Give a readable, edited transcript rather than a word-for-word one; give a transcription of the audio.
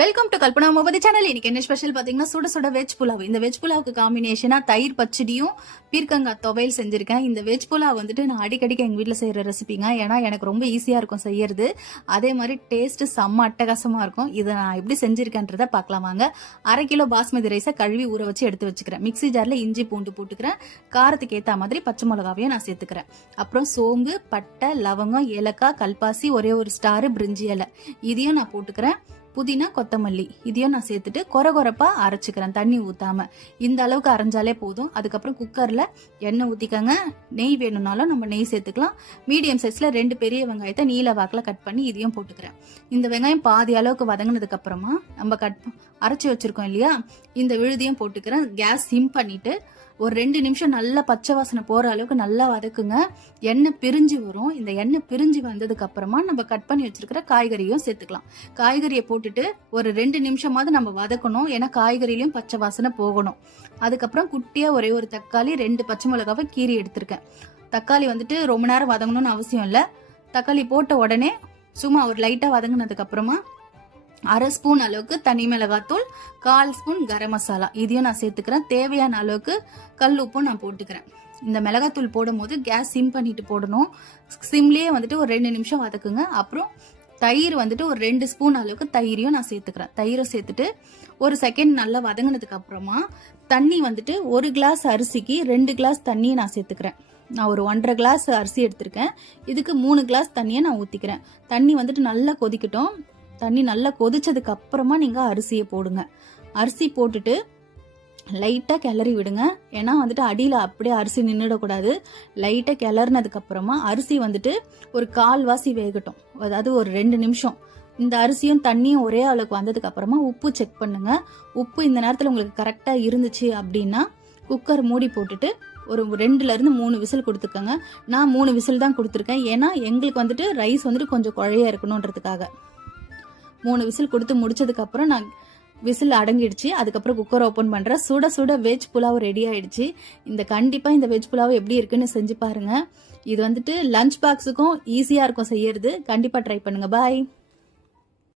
Welcome to Kalpana Mobathi channel. இன்னைக்கு என்ன special பாத்தீங்கன்னா சுட சுட வெஜ் புலாவ். இந்த வெஜ் புலாவுக்கு காம்பினேஷனா தயிர் பச்சடியும் பீர்க்கங்காய் துவையல் செஞ்சிருக்கேன். இந்த வெஜ் புலாவ் வந்துட்டு நான் அடிக்கடிக்கு எங்க வீட்டுல செய்யற ரெசிபிங்க. ஏன்னா எனக்கு ரொம்ப ஈஸியா இருக்கும் செய்யறது. அதே மாதிரி டேஸ்ட் செம்ம அட்டகாசமா இருக்கும். இதை நான் எப்படி செஞ்சிருக்கேன்றத பார்க்கலாம் வாங்க. 1/2 கிலோ பாஸ்மதி ரைஸை கழுவி ஊற வச்சு எடுத்து வச்சுக்கிறேன். மிக்ஸி ஜார்ல இஞ்சி பூண்டு போட்டுக்கிறேன். காரத்துக்கு ஏற்ற மாதிரி பச்சை மிளகாவையும் நான் சேர்த்துக்கிறேன். அப்புறம் சோம்பு, பட்டை, லவங்கம், ஏலக்காய், கல்பாசி, ஒரே ஒரு ஸ்டார், பிரிஞ்சி இலை இதையும் நான் போட்டுக்கிறேன். புதினா, கொத்தமல்லி இதையும் நான் சேர்த்துட்டு கொரகொரப்பா அரைச்சிக்கிறேன், தண்ணி ஊத்தாம. இந்த அளவுக்கு அரைஞ்சாலே போதும். அதுக்கப்புறம் குக்கர்ல எண்ணெய் ஊத்திக்கங்க. நெய் வேணும்னாலும் நம்ம நெய் சேர்த்துக்கலாம். மீடியம் சைஸ்ல 2 பெரிய வெங்காயத்தை நீல வாக்குல கட் பண்ணி இதையும் போட்டுக்கிறேன். இந்த வெங்காயம் பாதி அளவுக்கு வதங்கினதுக்கு அப்புறமா நம்ம அரைச்சி வச்சிருக்கோம் இல்லையா, இந்த விழுதியும் போட்டுக்கிறேன். கேஸ் சிம் பண்ணிட்டு ஒரு 2 நிமிஷம் நல்லா பச்சை வாசனை போற அளவுக்கு நல்லா வதக்குங்க. எண்ணெய் பிரிஞ்சு வரும். இந்த எண்ணெய் பிரிஞ்சு வந்ததுக்கு அப்புறமா நம்ம கட் பண்ணி வச்சிருக்கிற காய்கறியும் சேர்த்துக்கலாம். காய்கறியை போட்டுட்டு ஒரு 2 நிமிஷமாவது நம்ம வதக்கணும். ஏன்னா காய்கறிலையும் பச்சை வாசனை போகணும். அதுக்கப்புறம் குட்டியா ஒரே ஒரு தக்காளி, 2 பச்சை மிளகாவை கீறி எடுத்திருக்கேன். தக்காளி வந்துட்டு ரொம்ப நேரம் வதங்கணும்னு அவசியம் இல்லை. தக்காளி போட்ட உடனே சும்மா ஒரு லைட்டா வதங்கினதுக்கு அப்புறமா 1/2 ஸ்பூன் அளவுக்கு தனி மிளகாத்தூள், 1/4 ஸ்பூன் கரம் மசாலா இதையும் நான் சேர்த்துக்கிறேன். தேவையான அளவுக்கு கல் உப்பும் நான் போட்டுக்கிறேன். இந்த மிளகாத்தூள் போடும் போது கேஸ் சிம் பண்ணிட்டு போடணும். சிம்லயே வந்துட்டு ஒரு 2 நிமிஷம் வதக்குங்க. அப்புறம் தயிர் வந்துட்டு ஒரு 2 ஸ்பூன் அளவுக்கு தயிரையும் நான் சேர்த்துக்கிறேன். தயிரை சேர்த்துட்டு ஒரு செகண்ட் நல்லா வதங்கினதுக்கு அப்புறமா தண்ணி வந்துட்டு 1 கிளாஸ் அரிசிக்கு 2 கிளாஸ் தண்ணியை நான் சேர்த்துக்கிறேன். நான் ஒரு 1.5 கிளாஸ் அரிசி எடுத்திருக்கேன். இதுக்கு 3 கிளாஸ் தண்ணியை நான் ஊத்திக்கிறேன். தண்ணி வந்துட்டு நல்லா கொதிக்கட்டும். தண்ணி நல்லா கொதிச்சதுக்கு அப்புறமா நீங்க அரிசியை போடுங்க. அரிசி போட்டுட்டு லைட்டா கிளறி விடுங்க. ஏன்னா வந்துட்டு அடியில அப்படியே அரிசி நின்றுடக்கூடாது. லைட்டா கிளறினதுக்கு அப்புறமா அரிசி வந்துட்டு ஒரு 1/4 வாசி வேகட்டும். அதாவது ஒரு 2 நிமிஷம். இந்த அரிசியும் தண்ணியும் ஒரே அளவுக்கு வந்ததுக்கு அப்புறமா உப்பு செக் பண்ணுங்க. உப்பு இந்த நேரத்துல உங்களுக்கு கரெக்டா இருந்துச்சு அப்படின்னா குக்கர் மூடி போட்டுட்டு ஒரு 2ல இருந்து 3 விசில் கொடுத்துக்கோங்க. நான் 3 விசில் தான் கொடுத்துருக்கேன். ஏன்னா எங்களுக்கு வந்துட்டு ரைஸ் வந்துட்டு கொஞ்சம் குழையா இருக்கணும்ன்றதுக்காக 3 விசில் கொடுத்து முடிச்சதுக்கு அப்புறம் நான் விசில் அடங்கிடுச்சு. அதுக்கப்புறம் குக்கர் ஓபன் பண்றேன். சுட சுட வெஜ் புலாவ் ரெடி ஆயிடுச்சு. கண்டிப்பா இந்த வெஜ் புலாவ் எப்படி இருக்குன்னு செஞ்சு பாருங்க. இது வந்துட்டு லஞ்ச் பாக்ஸுக்கும் ஈஸியா இருக்கும் செய்யறது. கண்டிப்பா ட்ரை பண்ணுங்க. பாய்.